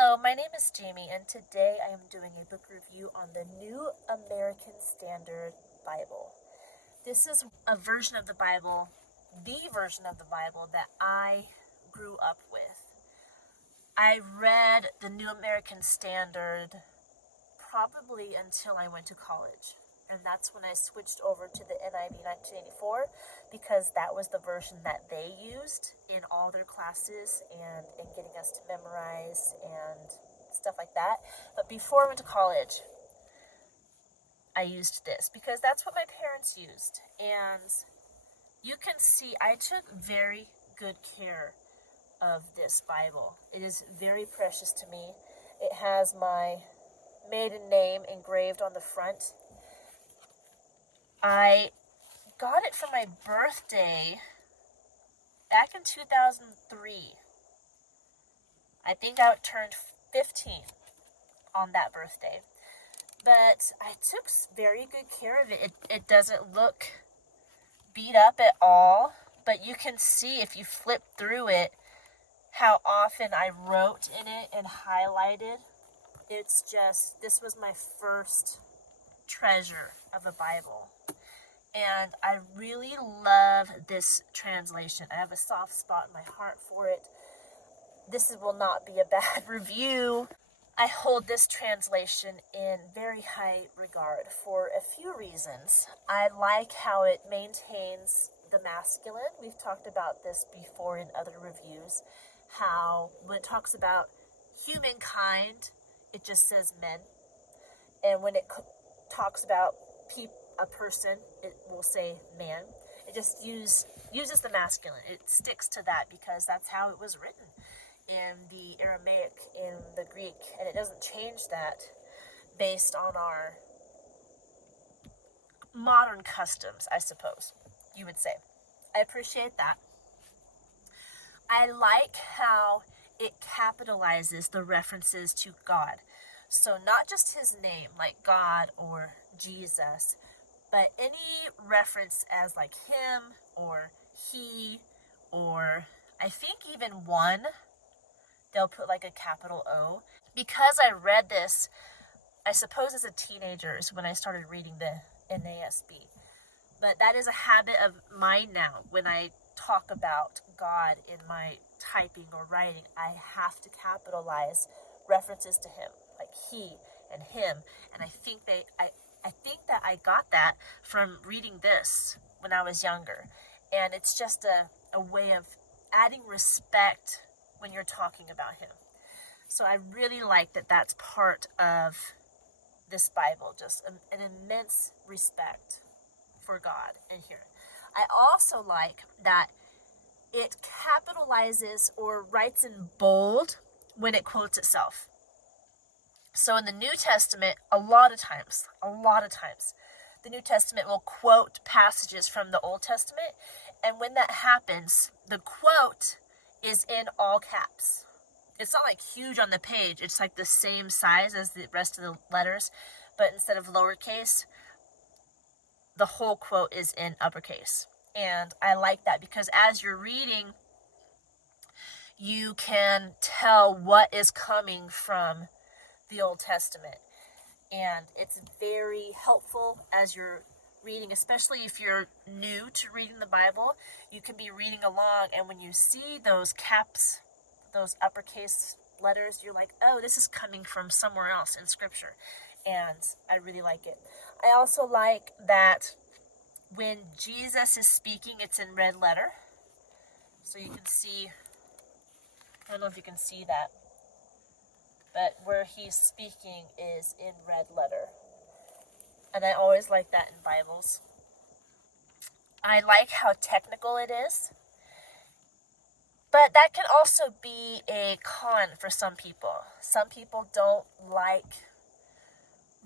Hello, my name is Jamie, and today I am doing a book review on the New American Standard Bible. This is a version of the Bible, the version of the Bible that I grew up with. I read the New American Standard probably until I went to college, and that's when I switched over to the NIV1994 because that was the version that they used in all their classes and in getting us to memorize and stuff like that. But before I went to college, I used this because that's what my parents used. And you can see I took very good care of this Bible. It is very precious to me. It has my maiden name engraved on the front. I got it for my birthday back in 2003. I think I turned 15 on that birthday. But I took very good care of it. It doesn't look beat up at all, but you can see if you flip through it how often I wrote in it and highlighted. It's just, this was my first treasure of a Bible. And I really love this translation. I have a soft spot in my heart for it. This will not be a bad review. I hold this translation in very high regard for a few reasons. I like how it maintains the masculine. We've talked about this before in other reviews. How when it talks about humankind, it just says men. And when it talks about a person, it will say man. It just uses the masculine. It sticks to that because that's how it was written in the Aramaic, in the Greek, and it doesn't change that based on our modern customs, I suppose you would say. I appreciate that. I like how it capitalizes the references to God. So not just his name, like God or Jesus, but any reference as like him or he, or I think even one, they'll put like a capital O. Because I read this, I suppose as a teenager is when I started reading the NASB. But that is a habit of mine now. When I talk about God in my typing or writing, I have to capitalize references to him, like he and him. And I think that I got that from reading this when I was younger. And it's just a way of adding respect when you're talking about him. So I really like that that's part of this Bible, just an immense respect for God in here. I also like that it capitalizes or writes in bold when it quotes itself. So in the New Testament, a lot of times, the New Testament will quote passages from the Old Testament. And when that happens, the quote is in all caps. It's not like huge on the page. It's like the same size as the rest of the letters. But instead of lowercase, the whole quote is in uppercase. And I like that because as you're reading, you can tell what is coming from the Old Testament. And it's very helpful as you're reading, especially if you're new to reading the Bible. You can be reading along, and when you see those caps, those uppercase letters, you're like, oh, this is coming from somewhere else in Scripture. And I really like it. I also like that when Jesus is speaking, it's in red letter. So you can see, I don't know if you can see that, but where he's speaking is in red letter. And I always like that in Bibles. I like how technical it is. But that can also be a con for some people. Some people don't like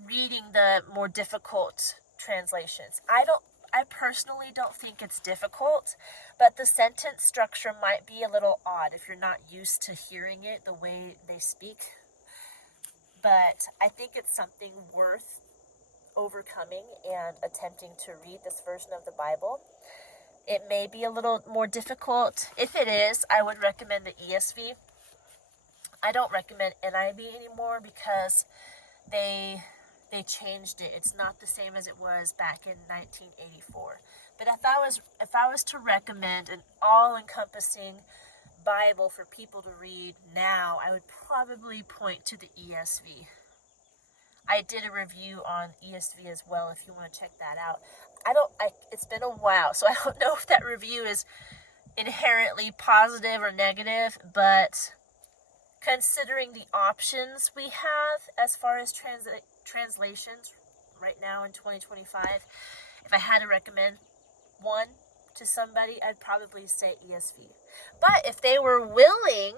reading the more difficult translations. I personally don't think it's difficult, but the sentence structure might be a little odd if you're not used to hearing it the way they speak. But I think it's something worth overcoming and attempting to read this version of the Bible. It may be a little more difficult. If it is, I would recommend the ESV. I don't recommend NIV anymore because they changed it. It's not the same as it was back in 1984. But if I was to recommend an all-encompassing Bible for people to read now, I would probably point to the ESV. I did a review on ESV as well if you want to check that out. It's been a while, so I don't know if that review is inherently positive or negative, but considering the options we have as far as translations right now in 2025, if I had to recommend one to somebody, I'd probably say ESV. But if they were willing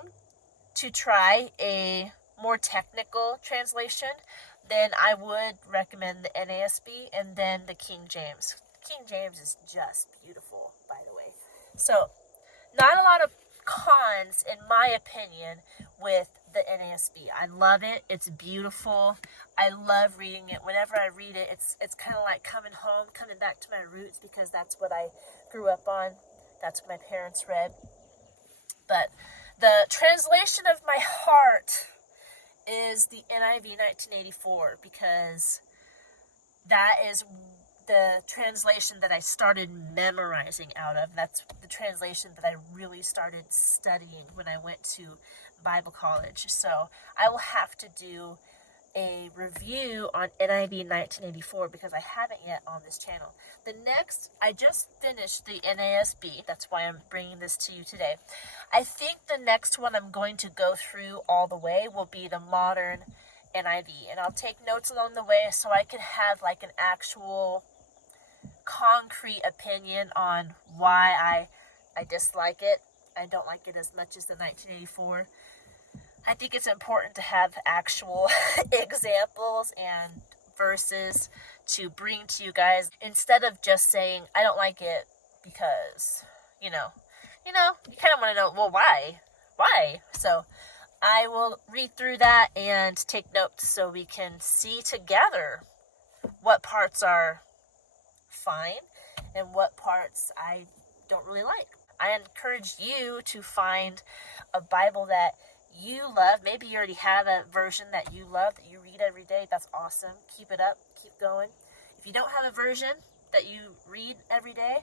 to try a more technical translation, then I would recommend the NASB and then the King James. King James is just beautiful, by the way. So, not a lot of cons, in my opinion, with the NASB. I love it. It's beautiful. I love reading it. Whenever I read it, it's kind of like coming home, coming back to my roots, because that's what I grew up on. That's what my parents read. But the translation of my heart is the NIV 1984, because that is the translation that I started memorizing out of. That's the translation that I really started studying when I went to Bible college. So I will have to do a review on NIV 1984 because I haven't yet on this channel. I just finished the NASB. That's why I'm bringing this to you today. I think the next one I'm going to go through all the way will be the modern NIV. And I'll take notes along the way so I can have like an actual concrete opinion on why I dislike it. I don't like it as much as the 1984. I think it's important to have actual examples and verses to bring to you guys instead of just saying, I don't like it because, you kind of want to know, well, why? Why? So I will read through that and take notes so we can see together what parts are fine and what parts I don't really like. I encourage you to find a Bible that you love. Maybe you already have a version that you love that you read every day. That's awesome. Keep it up. Keep going. If you don't have a version that you read every day,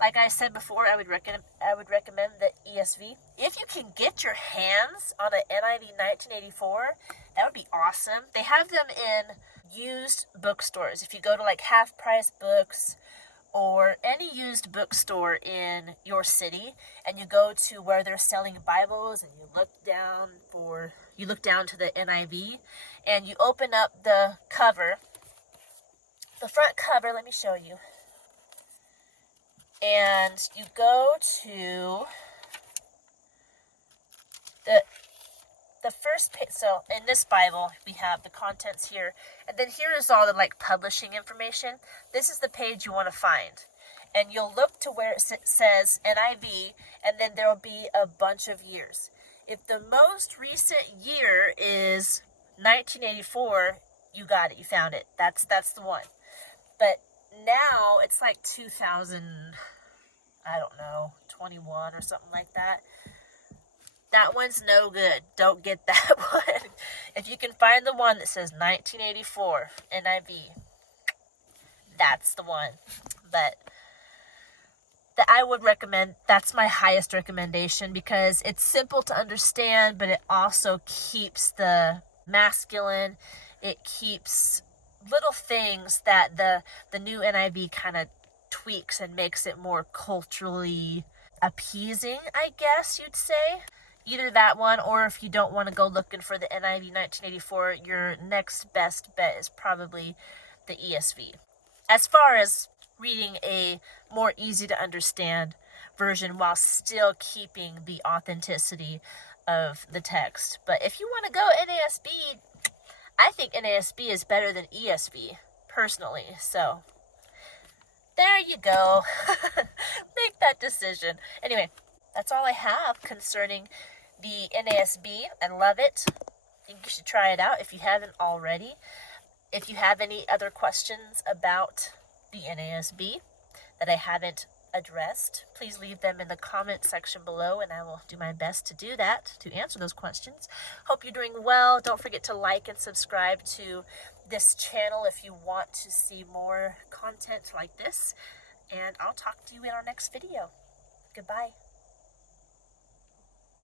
like I said before, I would recommend the ESV. If you can get your hands on an NIV 1984, that would be awesome. They have them in used bookstores. If you go to like Half Price Books or any used bookstore in your city and you go to where they're selling Bibles and you look down to the NIV and you open up the cover, the front cover, let me show you. And you go to the first page. So in this Bible, we have the contents here. And then here is all the like publishing information. This is the page you want to find. And you'll look to where it says NIV, and then there will be a bunch of years. If the most recent year is 1984, you got it. You found it. That's the one. But now it's like 2000, I don't know, 21 or something like that. That one's no good. Don't get that one. If you can find the one that says 1984 NIV, that's the one. But that I would recommend, that's my highest recommendation because it's simple to understand, but it also keeps the masculine. It keeps little things that the new NIV kind of tweaks and makes it more culturally appeasing, I guess you'd say. Either that one, or if you don't want to go looking for the NIV 1984, your next best bet is probably the ESV. As far as reading a more easy to understand version while still keeping the authenticity of the text. But if you want to go NASB, I think NASB is better than ESV, personally. So, there you go. Make that decision. Anyway, that's all I have concerning the NASB. I love it. I think you should try it out if you haven't already. If you have any other questions about the NASB that I haven't addressed, please leave them in the comment section below, and I will do my best to do that, to answer those questions. Hope you're doing well. Don't forget to like and subscribe to this channel if you want to see more content like this, and I'll talk to you in our next video. Goodbye.